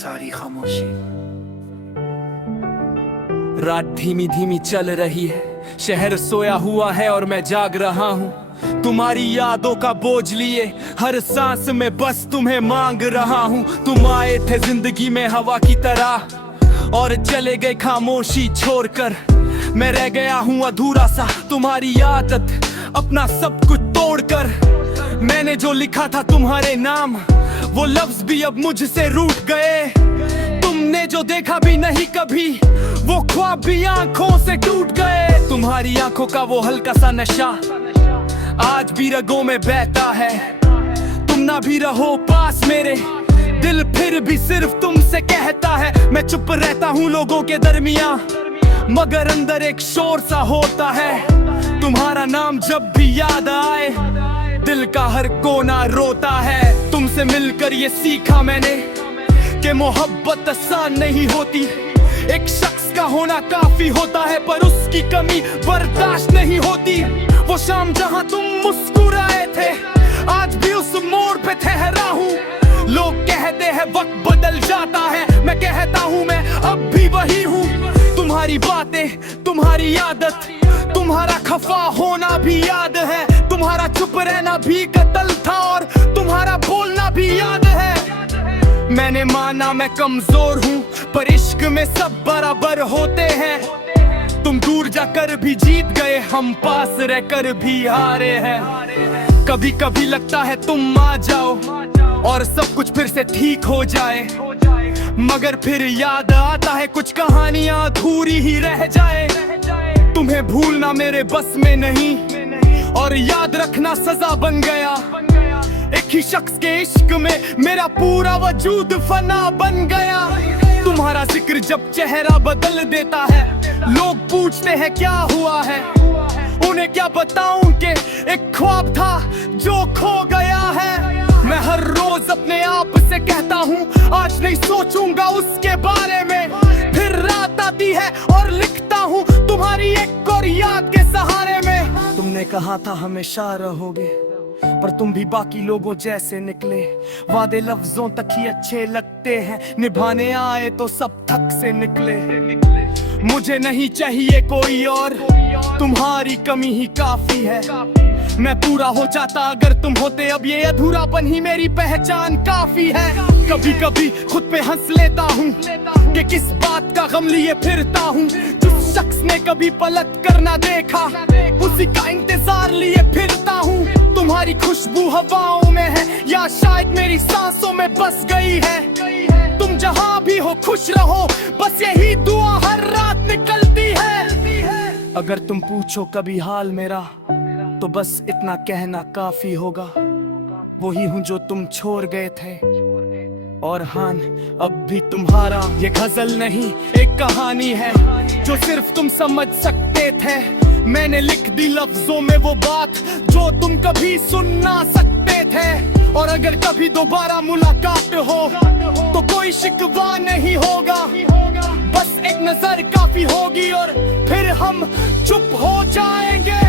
सारी खामोशी। रात धीमी धीमी चल रही है, शहर सोया हुआ है और मैं जाग रहा हूँ। तुम्हारी यादों का बोझ लिए हर सांस में बस तुम्हें मांग रहा हूँ। तुम आए थे जिंदगी में हवा की तरह और चले गए खामोशी छोड़कर। मैं रह गया हूँ अधूरा सा, तुम्हारी आदत अपना सब कुछ तोड़कर। मैंने जो लिखा था तुम्हारे नाम, वो लफ्ज भी अब मुझसे रूठ गए। तुमने जो देखा भी नहीं कभी, वो ख्वाब भी आंखों से टूट गए। तुम्हारी आंखों का वो हल्का सा नशा आज भी रगों में बहता है। तुम ना भी रहो पास मेरे, दिल फिर भी सिर्फ तुमसे कहता है। मैं चुप रहता हूँ लोगों के दरमियां, मगर अंदर एक शोर सा होता है। तुम्हारा नाम जब भी याद आए, दिल का हर कोना रोता है। तुमसे मिलकर ये सीखा मैंने कि मोहब्बत आसान नहीं होती। एक शख्स का होना काफी होता है, पर उसकी कमी बर्दाश्त नहीं होती। वो शाम जहां तुम मुस्कुराए थे, आज भी उस मोड़ पे ठहरा हूँ। लोग कहते हैं वक्त बदल जाता है, मैं कहता हूँ मैं अब भी वही हूँ। तुम्हारी बातें, तुम्हारी आदत, तुम्हारा खफा होना भी याद है। तुम्हारा चुप रहना भी कत्ल था और तुम्हारा बोलना भी याद है। मैंने माना मैं कमजोर हूँ, पर इश्क में सब बराबर होते हैं। तुम दूर जाकर भी जीत गए, हम पास रहकर भी हारे हैं। कभी कभी लगता है तुम आ जाओ और सब कुछ फिर से ठीक हो जाए, मगर फिर याद आता है कुछ कहानियां अधूरी ही रह जाए। तुम्हें भूलना मेरे बस में नहीं और याद रखना सजा बन गया। एक ही शख्स के इश्क में मेरा पूरा वजूद फना बन गया। तुम्हारा जिक्र जब चेहरा बदल देता है, लोग पूछते हैं क्या हुआ है। उन्हें क्या बताऊं कि एक ख्वाब था जो खो गया है। मैं हर रोज अपने आप से कहता हूँ आज नहीं सोचूंगा उसके बारे में। फिर रात आती है और लिखता हूँ तुम्हारी एक और याद के सहारे में। तुमने कहा था हमेशा रहोगे, पर तुम भी बाकी लोगों जैसे निकले। वादे लफ्जों तक ही अच्छे लगते हैं, निभाने आए तो सब थक से निकले। मुझे नहीं चाहिए कोई और, तुम्हारी कमी ही काफी है। मैं पूरा हो जाता अगर तुम होते, अब ये अधूरापन ही मेरी पहचान काफी है। कभी कभी खुद पे हंस लेता हूँ कि किस बात का गम लिए फिरता हूँ। जिस शख्स ने कभी पलट कर ना देखा, उसी का इंतजार लिए फिरता हूँ। तुम्हारी खुशबू हवाओं में है या शायद मेरी सांसों में बस गई है। तुम जहाँ भी हो खुश रहो, बस यही दुआ हर रात निकलती है। अगर तुम पूछो कभी हाल मेरा, तो बस इतना कहना काफी होगा। वही हूँ जो तुम छोड़ गए थे, और हान अब भी तुम्हारा। ये गजल नहीं एक कहानी है जो सिर्फ तुम समझ सकते थे। मैंने लिख दी लफ्जों में वो बात जो तुम कभी सुन ना सकते थे। और अगर कभी दोबारा मुलाकात हो तो कोई शिकवा नहीं होगा, बस एक नजर काफी होगी और फिर हम चुप हो जाएंगे।